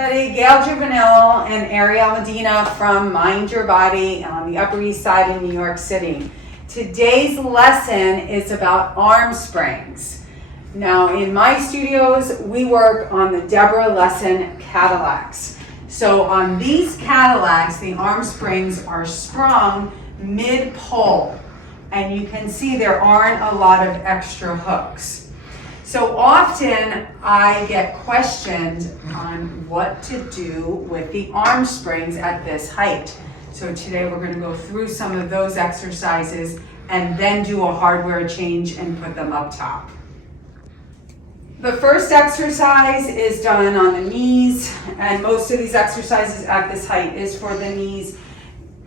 everybody, Gail Juvenile and Ariel Medina from Mind Your Body on the Upper East Side in New York City. Today's lesson is about arm springs. Now in my studios, we work on the Deborah Lesson Cadillacs. So on these Cadillacs, the arm springs are sprung mid-pole, and you can see there aren't a lot of extra hooks. So often I get questioned on what to do with the arm springs at this height. So today we're going to go through some of those exercises and then do a hardware change and put them up top. The first exercise is done on the knees, and most of these exercises at this height is for the knees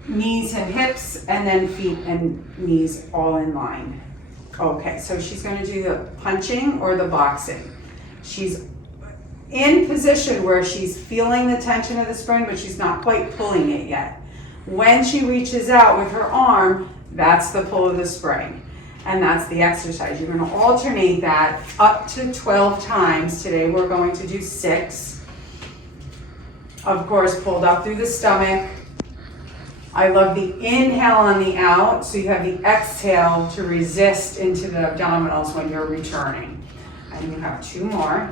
and hips, and then feet and knees all in line. Okay, so she's going to do the punching or the boxing. She's in position where she's feeling the tension of the spring, but she's not quite pulling it yet. When she reaches out with her arm, that's the pull of the spring. And that's the exercise. You're going to alternate that up to 12 times. Today we're going to do 6. Of course, pulled up through the stomach. I love the inhale on the out, so you have the exhale to resist into the abdominals when you're returning. And you have 2 more.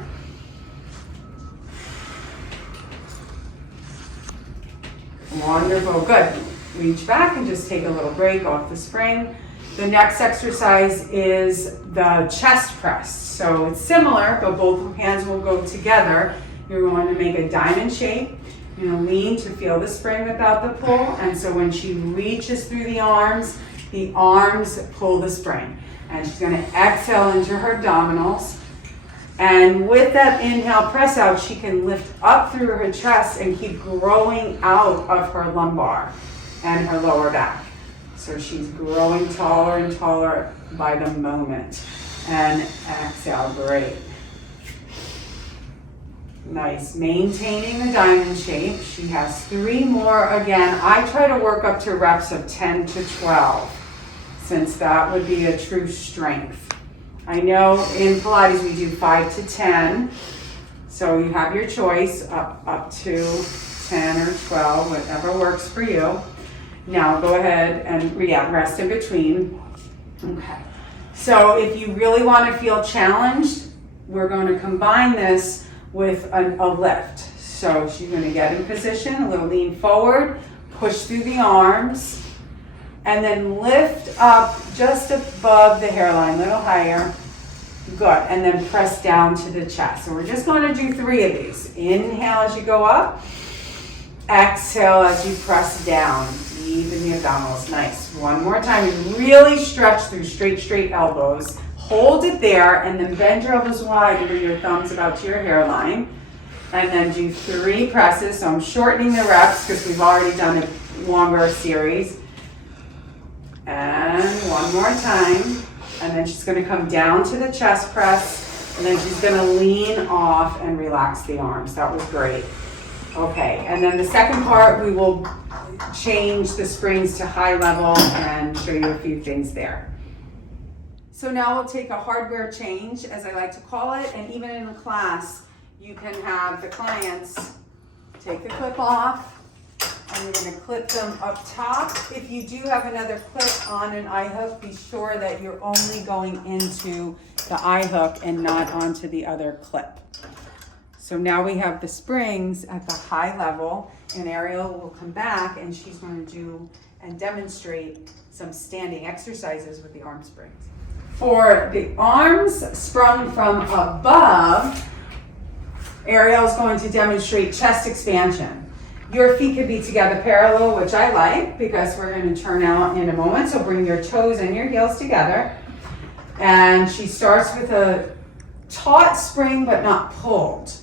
Wonderful, good. Reach back and just take a little break off the spring. The next exercise is the chest press. So it's similar, but both hands will go together. You're going to make a diamond shape. You're going to lean to feel the spring without the pull, and so when she reaches through the arms pull the spring. And she's going to exhale into her abdominals, and with that inhale press out, she can lift up through her chest and keep growing out of her lumbar and her lower back. So she's growing taller and taller by the moment. And exhale, great. Nice, maintaining the diamond shape. She has 3 more again. I try to work up to reps of 10 to 12, since that would be a true strength. I know in Pilates we do 5 to 10, so you have your choice, up to 10 or 12, whatever works for you. Now go ahead and rest in between. Okay, so if you really want to feel challenged, we're going to combine this with a lift. So she's going to get in position, a little lean forward, push through the arms, and then lift up just above the hairline, a little higher. Good, and then press down to the chest. So we're just going to do 3 of these. Inhale as you go up, exhale as you press down, deep in the abdominals. Nice. One more time. You really stretch through straight elbows. Hold it there, and then bend your elbows wide and bring your thumbs about to your hairline. And then do 3 presses. So I'm shortening the reps because we've already done a longer series. And one more time. And then she's going to come down to the chest press. And then she's going to lean off and relax the arms. That was great. Okay, and then the second part, we will change the springs to high level and show you a few things there. So now we'll take a hardware change, as I like to call it, and even in a class, you can have the clients take the clip off, and you're going to clip them up top. If you do have another clip on an eye hook, be sure that you're only going into the eye hook and not onto the other clip. So now we have the springs at the high level, and Ariel will come back and she's going to do and demonstrate some standing exercises with the arm springs. For the arms sprung from above, Ariel is going to demonstrate chest expansion. Your feet could be together parallel, which I like because we're going to turn out in a moment. So bring your toes and your heels together. And she starts with a taut spring but not pulled.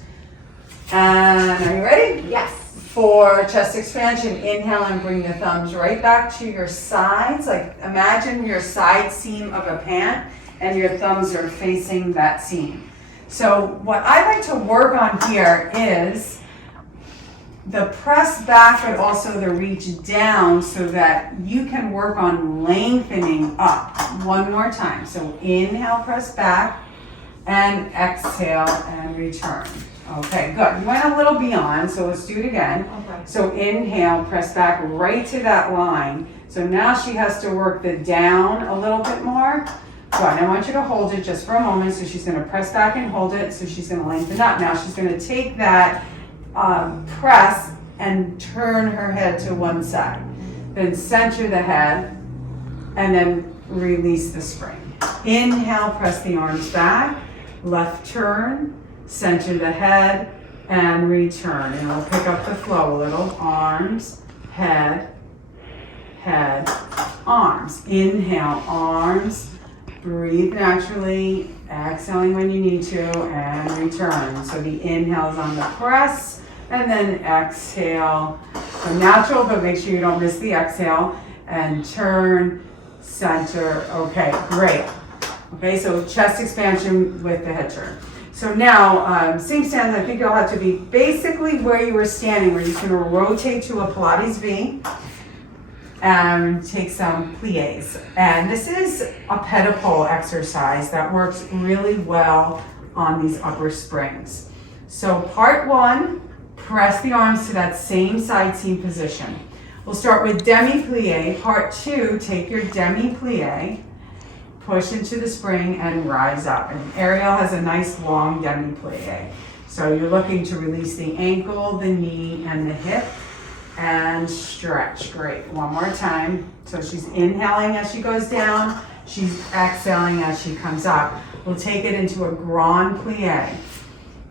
And are you ready? Yes. For chest expansion, inhale and bring the thumbs right back to your sides. Like imagine your side seam of a pant and your thumbs are facing that seam. So what I like to work on here is the press back, but also the reach down so that you can work on lengthening up. One more time. So inhale, press back, and exhale and return. Okay, good. You went a little beyond, so let's do it again. Okay. So inhale, press back right to that line. So now she has to work the down a little bit more. Good. I want you to hold it just for a moment. So she's going to press back and hold it. So she's going to lengthen up. Now she's going to take that press and turn her head to one side. Then center the head and then release the spring. Inhale, press the arms back. Left turn, center the head, and return. And we'll pick up the flow a little. Arms, head, head, arms. Inhale, arms. Breathe naturally, exhaling when you need to, and return. So the inhale is on the press, and then exhale. So natural, but make sure you don't miss the exhale. And turn, center. Okay, great. Okay, so chest expansion with the head turn. So now, same stance, I think you'll have to be basically where you were standing. We're just going to rotate to a Pilates V and take some plies. And this is a pedipole exercise that works really well on these upper springs. So part one, press the arms to that same side seam position. We'll start with demi-plie. Part two, take your demi-plie, push into the spring and rise up. And Ariel has a nice long demi-plie. So you're looking to release the ankle, the knee, and the hip, and stretch. Great. One more time. So she's inhaling as she goes down. She's exhaling as she comes up. We'll take it into a grand plie.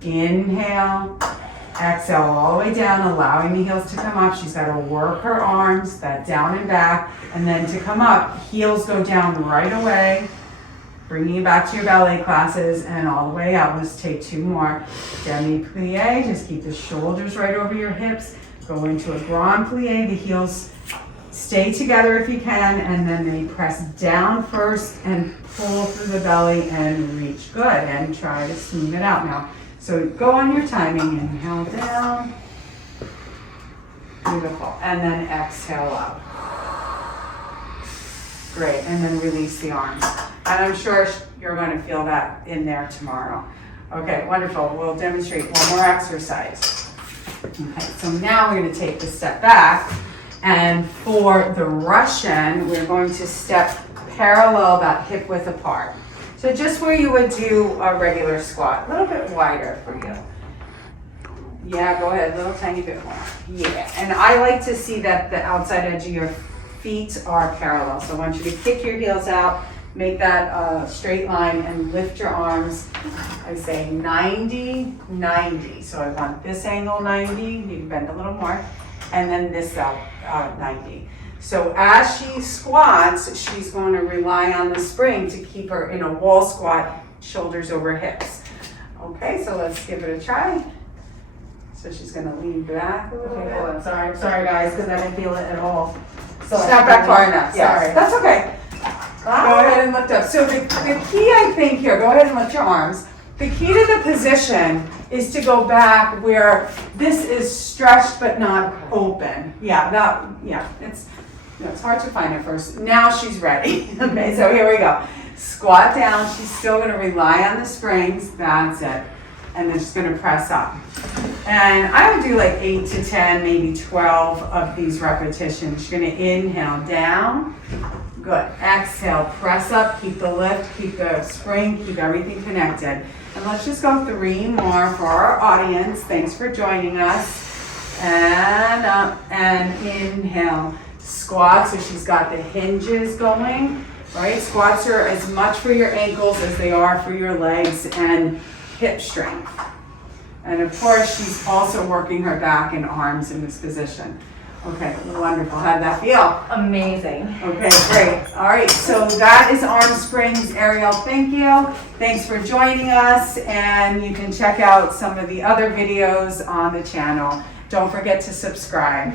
Inhale, exhale all the way down, allowing the heels to come up. She's got to work her arms, that down and back, and then to come up, heels go down right away, bringing you back to your ballet classes and all the way up. Let's take two more. Demi-plie, just keep the shoulders right over your hips. Go into a grand plie, the heels stay together if you can, and then they press down first and pull through the belly and reach. Good, and try to smooth it out now. So go on your timing, inhale down, beautiful, and then exhale up. Great, and then release the arms. And I'm sure you're going to feel that in there tomorrow. Okay, wonderful. We'll demonstrate one more exercise. Okay, so now we're going to take the step back, and for the Russian, we're going to step parallel, about hip width apart. So just where you would do a regular squat, a little bit wider for you. Yeah, go ahead, a little tiny bit more. Yeah, and I like to see that the outside edge of your feet are parallel. So I want you to kick your heels out, make that straight line, and lift your arms. I say 90, 90. So I want this angle 90, you can bend a little more, and then this out 90. So as she squats, she's going to rely on the spring to keep her in a wall squat, shoulders over hips. Okay, so let's give it a try. So she's going to lean back a little bit. Hold on. Sorry guys, because I didn't feel it at all. So Step back far enough. Yes. Sorry. That's okay. Go ahead and lift up. So the key, I think, here, go ahead and lift your arms. The key to the position is to go back where this is stretched but not open. It's hard to find at first. Now she's ready. Okay, so here we go. Squat down. She's still going to rely on the springs. That's it. And then she's going to press up. And I would do like 8 to 10, maybe 12 of these repetitions. She's going to inhale down. Good. Exhale, press up, keep the lift, keep the spring, keep everything connected. And let's just go 3 more for our audience. Thanks for joining us. And up and inhale. Squat, so she's got the hinges going, right? Squats are as much for your ankles as they are for your legs and hip strength. And of course, she's also working her back and arms in this position. Okay, wonderful. How'd that feel? Amazing. Okay, great. All right, so that is arm springs. Ariel, thank you. Thanks for joining us, and you can check out some of the other videos on the channel. Don't forget to subscribe.